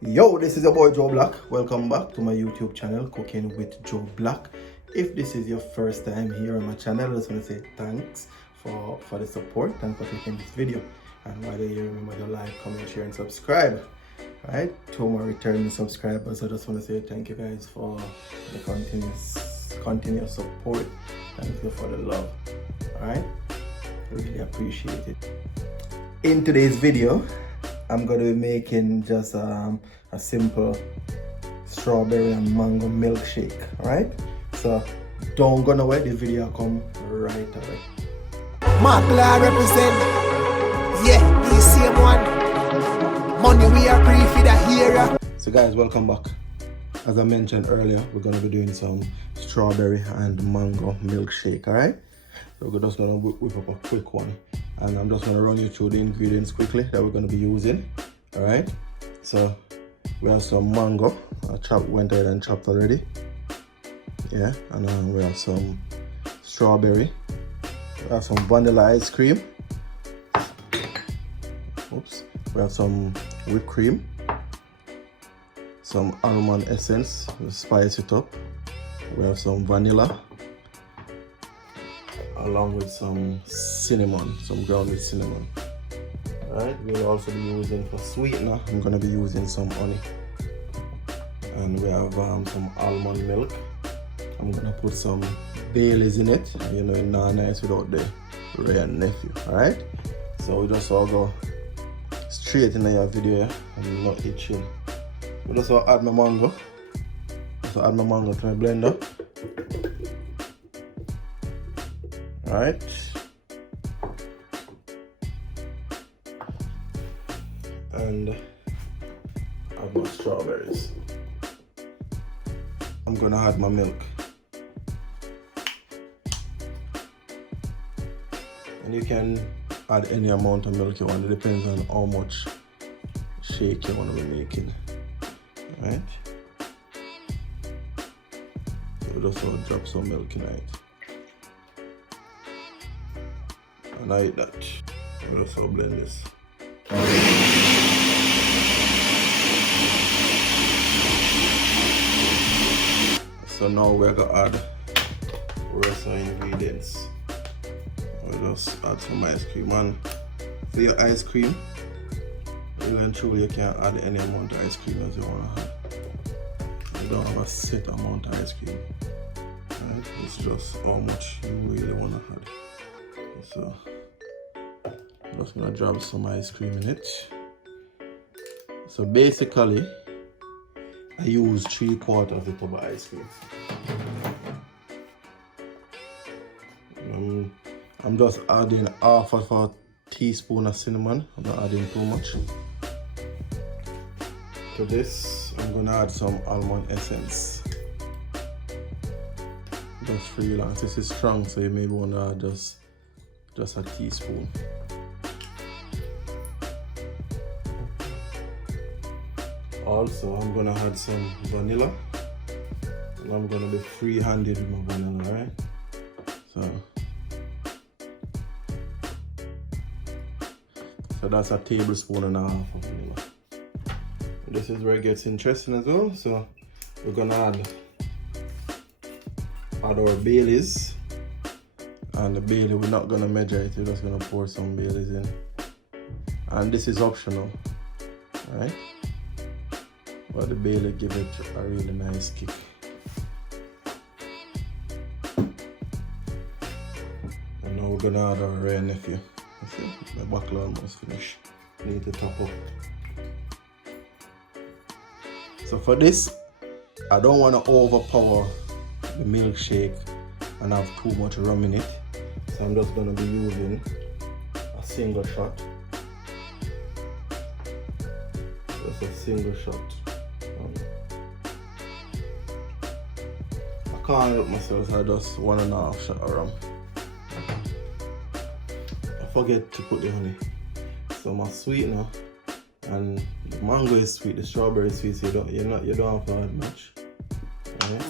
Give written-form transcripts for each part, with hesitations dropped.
Yo, this is your boy JoeBlack. Welcome back to my YouTube channel, Cooking with JoeBlack. If this is your first time here on my channel, I just want to say thanks for the support. Thanks for clicking this video. And while you're here, remember to like, comment, share, and subscribe. Alright, to my returning subscribers, I just want to say thank you guys for the continuous support. Thank you for the love. Alright, really appreciate it. In today's video, I'm going to be making just a simple strawberry and mango milkshake, alright? So don't go nowhere, the video will come right away. Markla represent, yeah, the same one. Money we are free for the hero. So guys, welcome back. As I mentioned earlier, we're going to be doing some strawberry and mango milkshake, alright? So we're just going to whip up a quick one. And I'm just going to run you through the ingredients quickly that we're going to be using. Alright, so we have some mango. Went ahead and chopped already. Yeah, and we have some strawberry. We have some vanilla ice cream. Oops. We have some whipped cream. Some almond essence to spice it up. We have some vanilla, along with some cinnamon, some grounded cinnamon. Alright, we'll also be using for sweetener, I'm going to be using some honey. And we have some almond milk. I'm going to put some Baileys in it. You know, it's not nice without the Ray&Nephew. Alright, so we just all go straight in your video and not itching. We just all add my mango. So add my mango to my blender. Alright, and add my strawberries. I'm gonna add my milk, and you can add any amount of milk you want. It depends on how much shake you want to be making. Alright, so just want to drop some milk in it. And I eat that. We'll also blend this. So now we're gonna add the rest of the ingredients. We'll just add some ice cream. And for your ice cream, really and truly you can add any amount of ice cream as you want to have. You don't have a set amount of ice cream. Right? It's just how much you really want to add. So I'm just gonna drop some ice cream in it. So basically I use 3/4 of the tub of ice cream. I'm just adding half of a teaspoon of cinnamon. I'm not adding too much. To this I'm gonna add some almond essence. Just freelance. This is strong, so you may wanna add just a teaspoon. Also, I'm gonna add some vanilla, and I'm gonna be free-handed with my vanilla, right? So that's a tablespoon and a half of vanilla. This is where it gets interesting as well. So we're gonna add our Baileys. And the Bailey, we're not gonna measure it, we're just gonna pour some Baileys in. And this is optional, right? But the Bailey give it a really nice kick. And now we're gonna add our Ray&Nephew. See, my bottle almost finished. Need to top up. So for this, I don't want to overpower the milkshake and have too much rum in it. So I'm just going to be using a single shot. Just a single shot. I can't help myself, so I just 1.5 shot of rum. I forget to put the honey. So my sweetener, and the mango is sweet, the strawberry is sweet, so you don't have to add much. Right?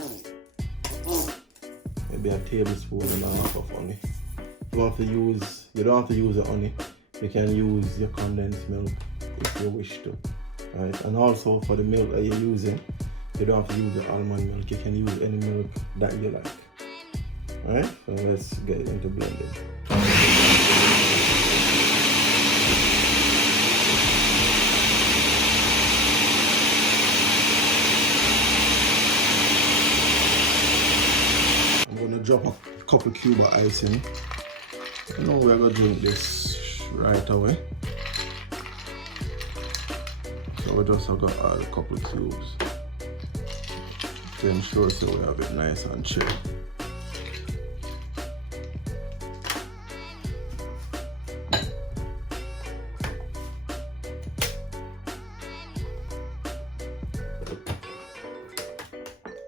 Maybe a tablespoon and a half of honey. You don't have to use the honey. You can use your condensed milk if you wish to. right? And also for the milk that you're using, you don't have to use the almond milk. You can use any milk that you like. Alright, so let's get into blending. I'm gonna drop a couple cubes of ice in. You know we're gonna drink this right away. So we just have to add a couple of cubes to ensure so we have it nice and chill.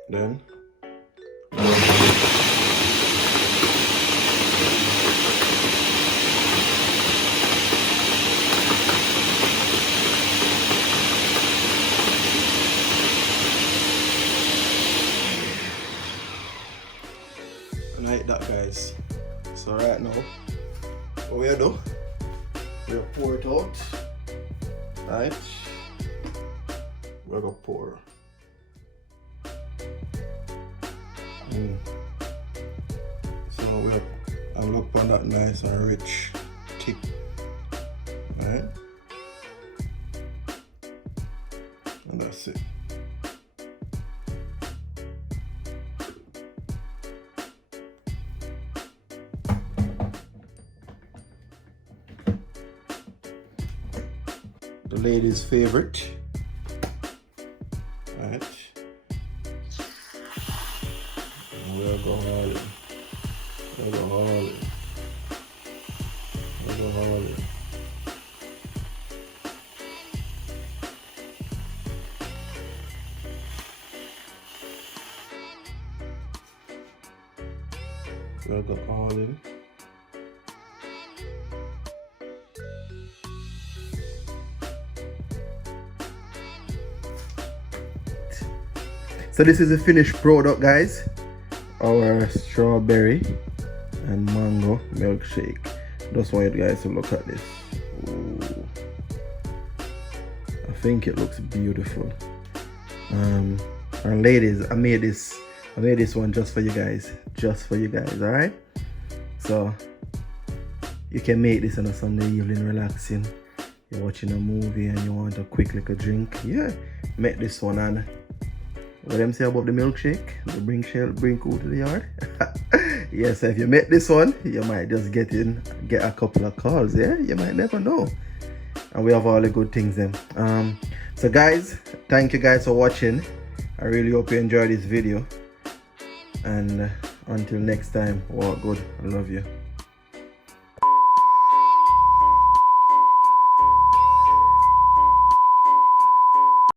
Then like that, guys. So right now, what we do, we'll pour it out. Right? We're gonna pour. So I'm look on that nice and rich, thick. Right? And that's it. The lady's favorite. Right. And we'll go all in. We'll go all in. We'll go all in. We'll go all in. So this is the finished product, guys. Our strawberry and mango milkshake. Just want you guys to look at this. Ooh. I think it looks beautiful. And ladies, I made this one just for you guys. Just for you guys, alright? So you can make this on a Sunday evening relaxing. You're watching a movie and you want a quick little drink. Yeah, make this one and what them say about the milkshake? The bring cool to the yard. Yes, if you make this one, you might just get a couple of calls. Yeah, you might never know. And we have all the good things then. So guys, thank you guys for watching. I really hope you enjoyed this video. And until next time, walk good. I love you.